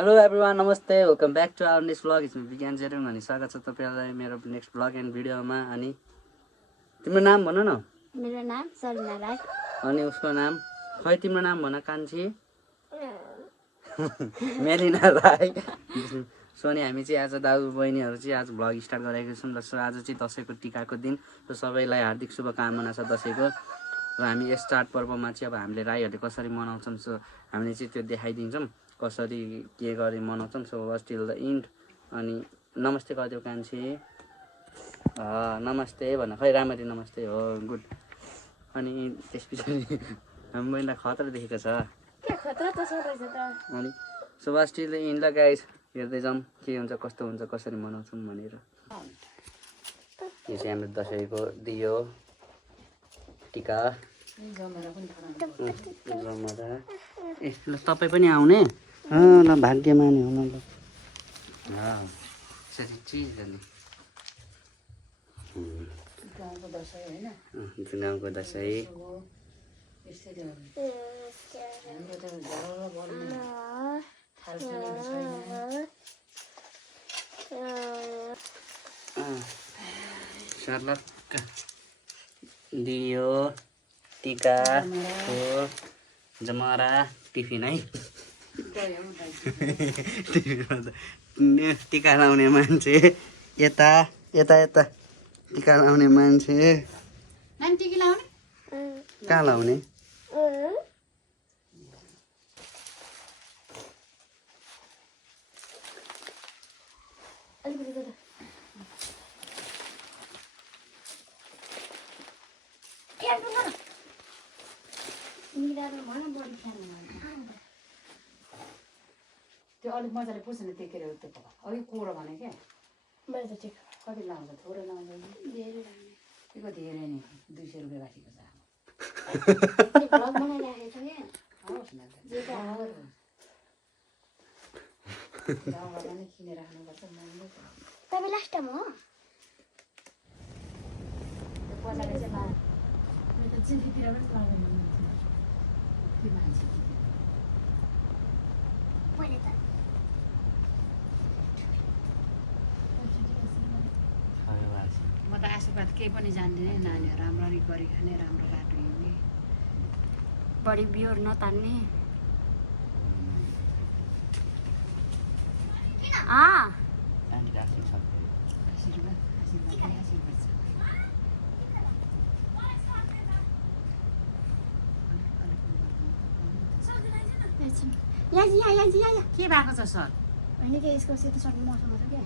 Hello everyone, नमस्ते, welcome back to our next blog. It's Bigyan Jerung. अनि स्वागत छ तपाईँलाई मेरो नेक्स्ट ब्लग एन्ड भिडियोमा। अनि तिम्रो नाम भन न। मेरो नाम सरिना राई। अनि उसको नाम खै तिम्रो नाम भन कान्छी। मेलिना राई। सोनी हामी चाहिँ आज दाजु बहिनीहरू चाहिँ आज भ्लग स्टार्ट गरेको छौँ। जस्तो आज चाहिँ दसैँको टिकाको दिन, र सबैलाई हार्दिक शुभकामना छ दसैँको। र हामी यस चाडपर्वमा चाहिँ अब हामीले राईहरूले कसरी मनाउँछौँ, सो हामीले चाहिँ त्यो देखाइदिन्छौँ कसरी के गरी मनाउँछौँ। So watch till the end. अनि नमस्ते गरिदेऊ कान्छी। नमस्ते भन, खै राम्ररी नमस्ते हो, गुड। अनि त्यस पछाडि हाम्रो बहिनीलाई खतरा देखेको छ। अनि so watch till the end ल गाइस, हेर्दै जाउँ के हुन्छ, कस्तो हुन्छ, कसरी मनाउँछौँ भनेर। यो चाहिँ हाम्रो दसैँको दियो टिका जमरा। ए ल तपाईँ पनि आउने। ल भाग्यमानी हुनु ल। यसरी चिज गर्ने गाउँको दसैँ होइन, गाउँको दसैँ। सर्लक्क दियो टिका फुल जमरा टिफिन है। टिका लाउने मान्छे यता यता यता, टिका लाउने मान्छे कहाँ लाउने? त्यो अलिक मजाले पुस्छ नि, त्यो के अरे त्यो अलिक कोरो भने क्या मैले त कति लाउँछ, थोरै लाउँछ त्यो धेरै नि 200 रुपियाँ राखेको छ। गाउँमा पनि किनेर राख्नुपर्छ, महँगो छ। तपाईँ लास्ट टाइम हो बजारले चाहिँ लाउँ त चिठीतिर पनि लाउँदैन त्यो मान्छे। म त आशीर्वाद केही पनि जान्दिनँ। नानीहरू राम्ररी गरी खाने, राम्रो बाटो हिँड्ने, बढी बिहोर नतान्ने। के भएको छ सर? होइन कि यसको सेतो सर्ट मसँग छ क्या।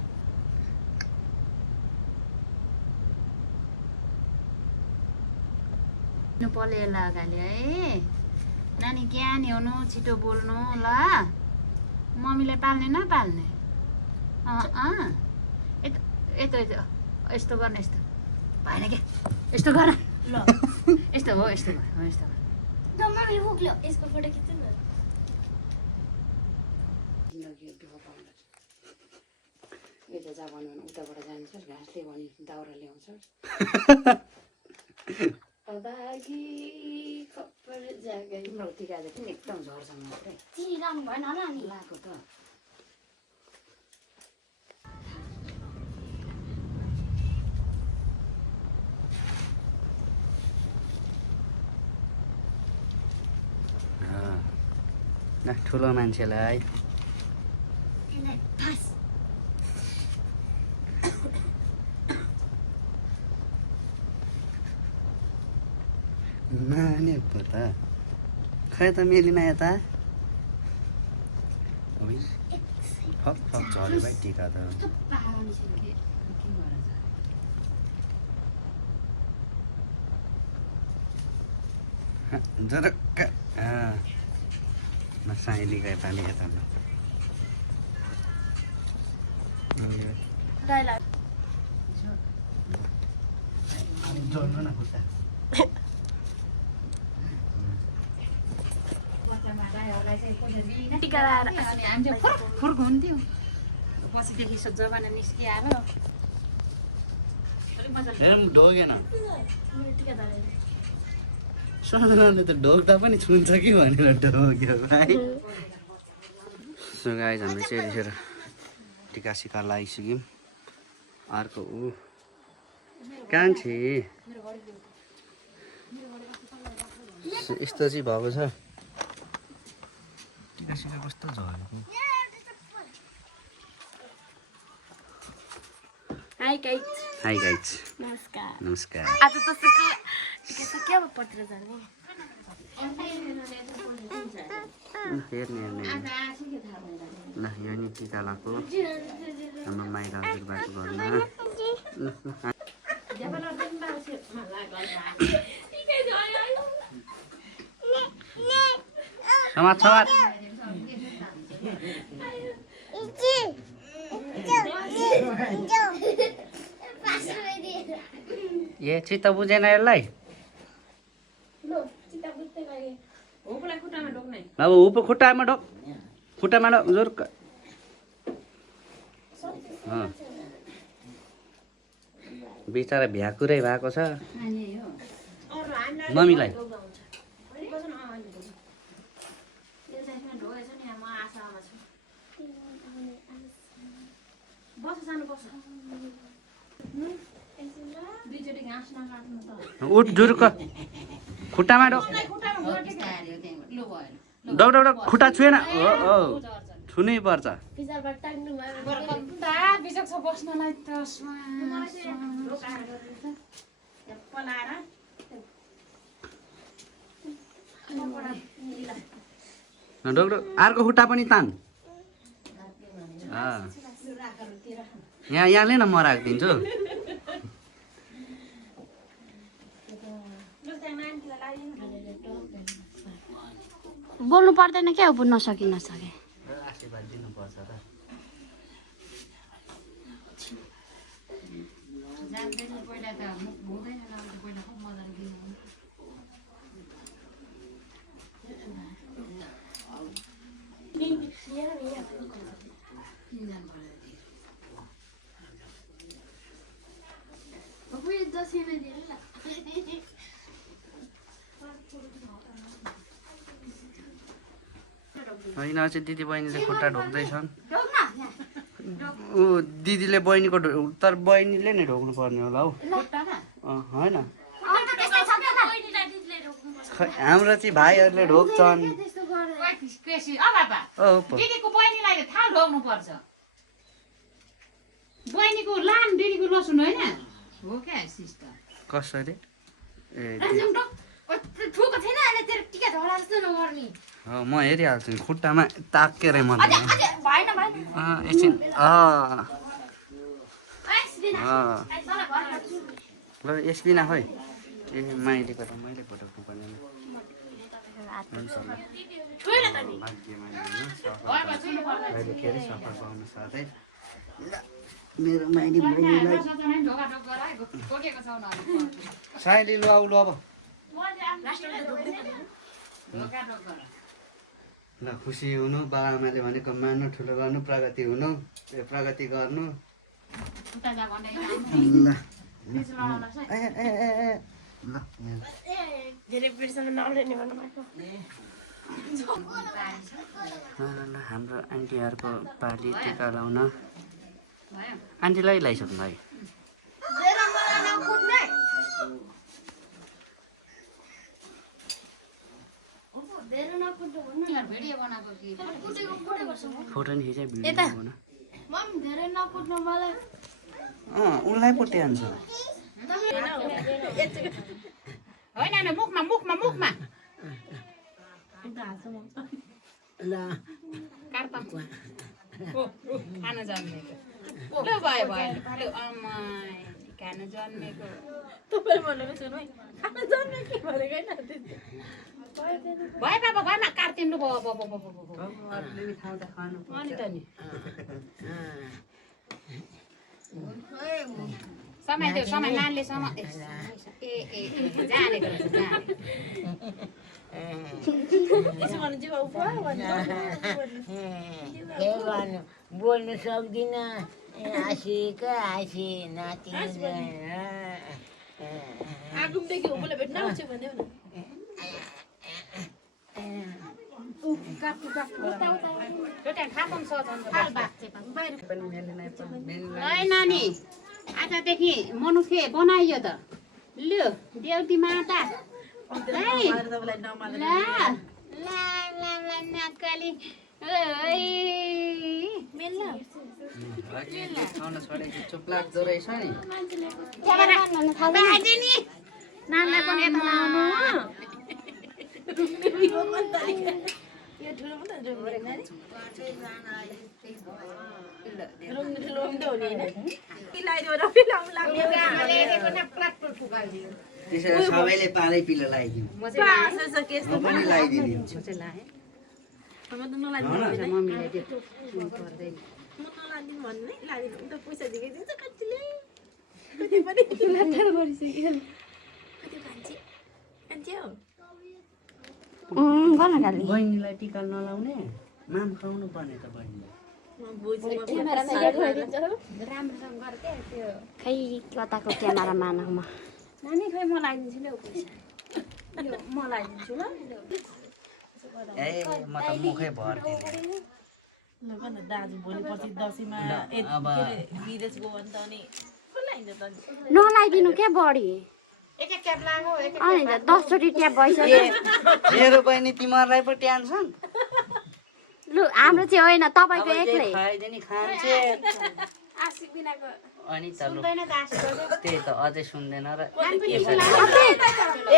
पले लगाले है नानी, ज्ञान हुनु, छिटो बोल्नु ल। मम्मीले पाल्ने नपाल्ने? यस्तो यस्तो यस्तो गर्ने, यस्तो भएन क्या, यस्तो गर ल, यस्तो हो, यस्तो हो, यस्तो यसको फोटो खिच्नु न। यता जा भन्यो भने उताबाट जान्छस्, घाँसले भने दाउरा ल्याउँछस्। तिम्रो टिका चाहिँ किन एकदम झर्छ मात्रै, चिनी लानु भएन होला नि लाएको त। ठुलो मान्छेलाई नानी पो त खै त मेलिना यता। फक फक झऱ्यो भाइ टिका त। जरक्क साइली गए पानी यता जोड्नु न खुट्टा। टिका लाएर हामी चाहिँ फुर्क हुन्थ्यो, पछिदेखि जमाना निस्किआएर ढोगेन। सुनले त ढोग्दा पनि छुन्छ कि भनेर ढोग्यो भाइ। सो गाइज हामीले चाहिँ यतिखेर टिका सिका लगाइसक्यौँ अर्को कान्छी यस्तो चाहिँ भएको छ टिका सिका कस्तो झरेको हाई गाइस हाई गाइज नमस्कार नमस्कार आज त के अब पत्र जाने हेर्ने ल यो नि टिका लगाएको हाम्रो माइला हजुरबाको घरमा समाज समाज ए चित्त बुझेन यसलाई अब ऊपर खुट्टामा ढोक खुट्टामा ढोक जोर बिचरा भ्याकुरै भएको छ मम्मीलाई उठ जुर्क खुट्टामा ढोक डक डक डक खुट्टा छुएन छुनै पर्छ डक डक अर्को खुट्टा पनि तान यहाँ ले न म राखिदिन्छु बोल्नु पर्दैन क्या अब नसके आशीर्वाद दिनुपर्छ र होइन चाहिँ दिदी बहिनीले खुट्टा ढोक्दैछन् ऊ दिदीले बहिनीको तर बहिनीले नै ढोक्नु पर्ने होला हौ होइन हाम्रो चाहिँ भाइहरूले ढोक्छन् दिदीको बहिनीलाई थाहा ढोक्नु पर्छ बहिनीको लान दिदीको नसुन होइन हो क्या सिस्टर कसरी ए ठुको छैन अनि तेरो टिका झोला जस्तो नगर्नी म हेरिहाल्छु नि खुट्टामा ताकेरै मन भएन एकछिन ल यसबिना खोइ ए माइलीको त मैले पठाउनु पर्ने अहिले के अरे सफा पाउनु साथै मेरो माइली बहिनीलाई साइली लु आउ लु अब ल खुसी हुनु बाबाआमाले भनेको मान्नु ठुलो गर्नु प्रगति हुनु प्रगति गर्नु ल हाम्रो आन्टीहरूको पाली टिका लाउन आन्टीलाई लगाइसक्नु भाइ फोटो नि खिचाइ भिडियो उनलाई पोटे हान्छ होइन मुखमा मुखमा मुखमा खान जन्मेको ल भयो भयो खान जन्मेको भयो बाबा भएन काटिनु भयो अनि त नि समय देऊ समय नानीले समय ए जानेको जाने बोल्नु सक्दिनँ हाँसेको हाँसे नाति आगुमदेखि उमले भेट्न आउँछ भन्यो न त्यहाँ खासम सजाउनु खाल बाक्चे बाहिर पनि मेलिनै है नानी आजदेखि मनुखे बनाइयो त लु देउती माता है ला ला ला ला नक्कली ओइ मेल्ला खाउन छोडेको चुप लाग्दो रहेछ नि बाजे नि नामलाई पनि यता लाउनु यो ठुलो पनि त रुम त हो नि लगाइदियो र आमाले हेरेको न प्लाटको ठुकाइदियो त्यसरी सबैले पालै पिलो लगाइदिउँ म चाहिँ म पनि लगाइदिन्छु म चाहिँ लाएँ म त नलागिदिनु मम्मीलाई त्यो पर्दैन म नलागिदिनु भन्नु है लागिदिनु उता पैसा दिएकै दिन्छ कतिले कति पनि लाटार गरिसक्यो कति भन्छ अन्त्य हो गर्न गाली बहिनीलाई टिका नलाउने माम खुवाउनु पर्ने त बहिनीलाई राम्रोसँग गर्थे त्यो खै कताको क्यामेरा मानौ म नानी खै म लगाइदिन्छु नि पैसा यो म लगाइदिन्छु ल ए म त मुखै भर्दिनँ ल भन दाजु भोलि पर्सि दसैँमा अब विदेश गयो भने त अनि खुलाइन्छ त नलाइदिनु क्या बढी एक एक ट्याप लाग्यो एक अनि त 10 चोटि ट्याप भइसक्यो मेरो बहिनी तिमीहरूलाई पो ट्यान्छन् लु हाम्रो चाहिँ होइन तपाईँको एक्लै खाइदिने खान्छे आशिक बिनाको अनि त लु सुन्दैन त आशिक त्यही त अझै सुन्दैन र अझै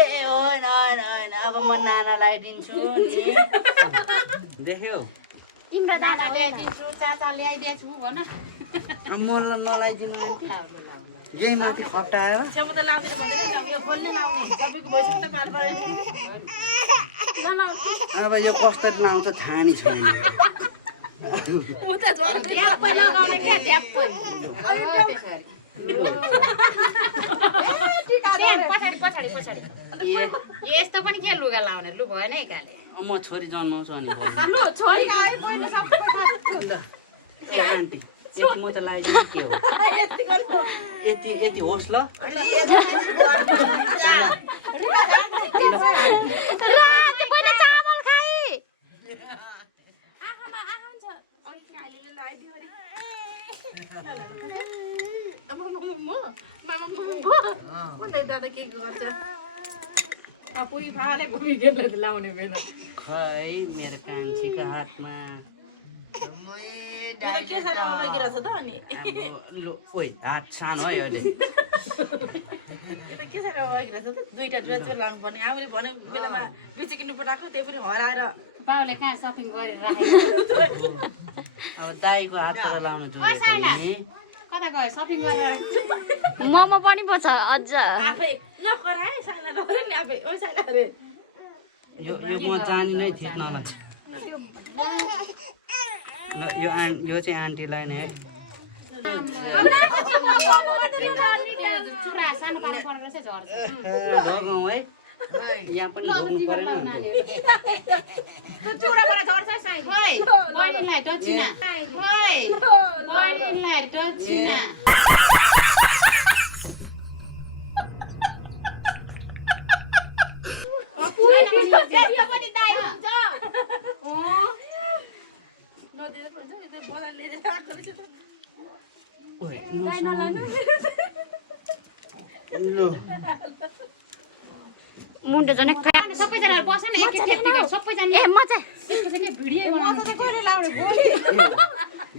ए होइन होइन होइन अब म नाना लगाइदिन्छु नि देख्यौ तिम्रो दादा नाना ल्याइदिन्छु चाचा ल्याइदिएछु भन अब म नलाइदिनु यही माथि खप्टाएर छेउ त लाउँदैन भन्दैन यो खोल्ने लाउने तपाईँको भइसक्यो त काल पऱ्यो अब यो कसरी लाउँछ थाहा नि छैन उता झन् ट्याप्पै लगाउने क्या ट्याप्पै पछाडि पछाडि पछाडि ए यस्तो पनि के लुगा लाउने लु भएन है काले म छोरी जन्माउँछु अनि भोलि। लु छोरी आयो पहिला सबै ल ए आन्टी यति म त लगाइदिनु के हो यति यति होस् ल रात पहिला चामल खाए आँखामा आँखा छ अनि कालीले लगाइदियो अरे दादा के गर्छ पुगी फाले पुगी गेले लाउने बेला खै मेरो कान्छीको हातमा के सानो लागिरहेछ त अनि अब लो ओइ हात सानो है अहिले के सानो लागिरहेछ त दुईटा ड्रेस लाउनु पर्ने आफूले भने बेलामा बिचिकिनु पठाएको त्यही पनि हराएर बाउले कहाँ सपिङ गरेर राखेको अब दाईको हातबाट लाउनु जोडेको नि कता गयो सपिङ गरेर मोमो पनि पो छ अझ आफै नकराए साइना नगरे नि आफै ओ साइना रे यो म जानी नै थिच्नलाई ल यो चाहिँ आन्टीलाई नै है चुरा सानो पारा परेर चाहिँ झर्छ ढोगौँ है यहाँ पनि ढोग्नु परेन चुराबाट झर्छ साइ खै बहिनीलाई दक्षिणा खै बहिनीलाई दक्षिणा यो पनि दाइ हुन्छ नदिएर पनि त्यो बजार लिएर आएको रहेछ त ओइ ल मुन्टो झन् सबैजना बस न एक एक टिकट सबैजना ए म चाहिँ त्यसको चाहिँ भिडियो बनाउनु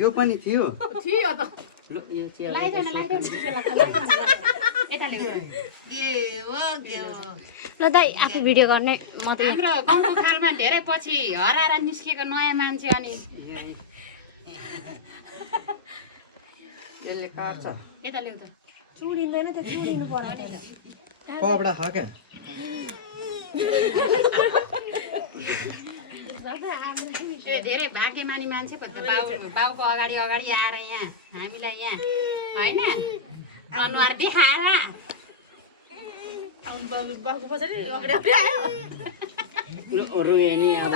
यो पनि थियो थियो त ल यो चाहिँ लाइदैन यता ल्याउ ल दाइ आफै भिडियो गर्ने म त हाम्रो गाउँको खालमा धेरै पछि हराएर निस्केको नयाँ मान्छे अनि यसले काट्छ यता ल्याउ त चुडिँदैन त चुडिनु पर्यो कपडा खा क्या त्यो धेरै भाग्यमानी मान्छे पो त बाउको अगाडि अगाडि आएर यहाँ हामीलाई यहाँ होइन अनुहार देखाएर बाबुको पछाडि अगाडि अगाडि आयो रोए नि अब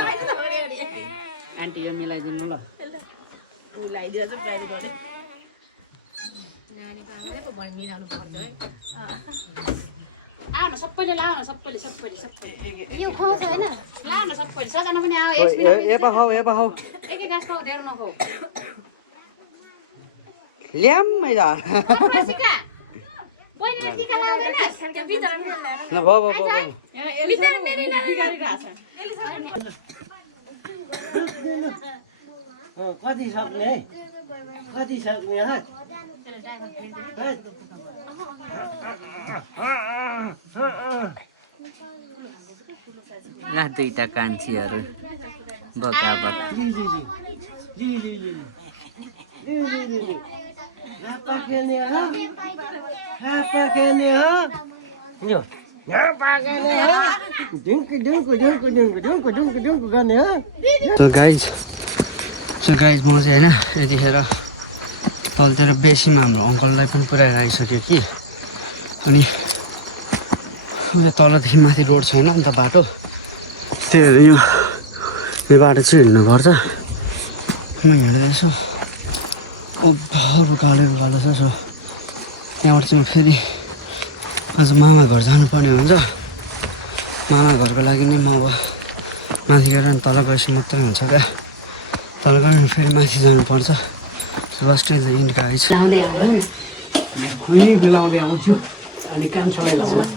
आन्टी यो मिलाइदिनु ल मिलाइदिएर चाहिँ गाडी गरे नानीको आमाले पो भनि मिलाउनु पर्छ है लाउन सबैले लाउन सबैले यो खुवाउँछ होइन लाउन सबैले सजना पनि आऊ एपा खाऊ एक गाँस खाऊ धेरै नखाऊ ल्याम मैदा सिका बहिनीले टिका लाउँदैनस् त्यो भित्र न भयो भित्र मेरी गरिरहेछ कति सक्ने है ला दुईटा कान्छीहरू बका हापा खेल्ने हो ढुङ्क गर्ने हो सो गाइज म चाहिँ होइन यतिखेर तलतिर बेसीमा हाम्रो अङ्कललाई पनि पुऱ्याएर आइसक्यो कि अनि उयो तलदेखि माथि रोड छैन अन्त बाटो त्यही भएर यो बाटो चाहिँ हिँड्नुपर्छ म हिँड्दैछु उकालो छ सो त्यहाँबाट चाहिँ फेरि आज मामा घर जानुपर्ने हुन्छ मामा घरको लागि नै म अब माथि गएर तल गएपछि मात्रै हुन्छ क्या तल गएर फेरि माथि जानुपर्छ बस टेल द इन्ड गाइज लाउँदै आउँछु अनि काम सबै लाउँछ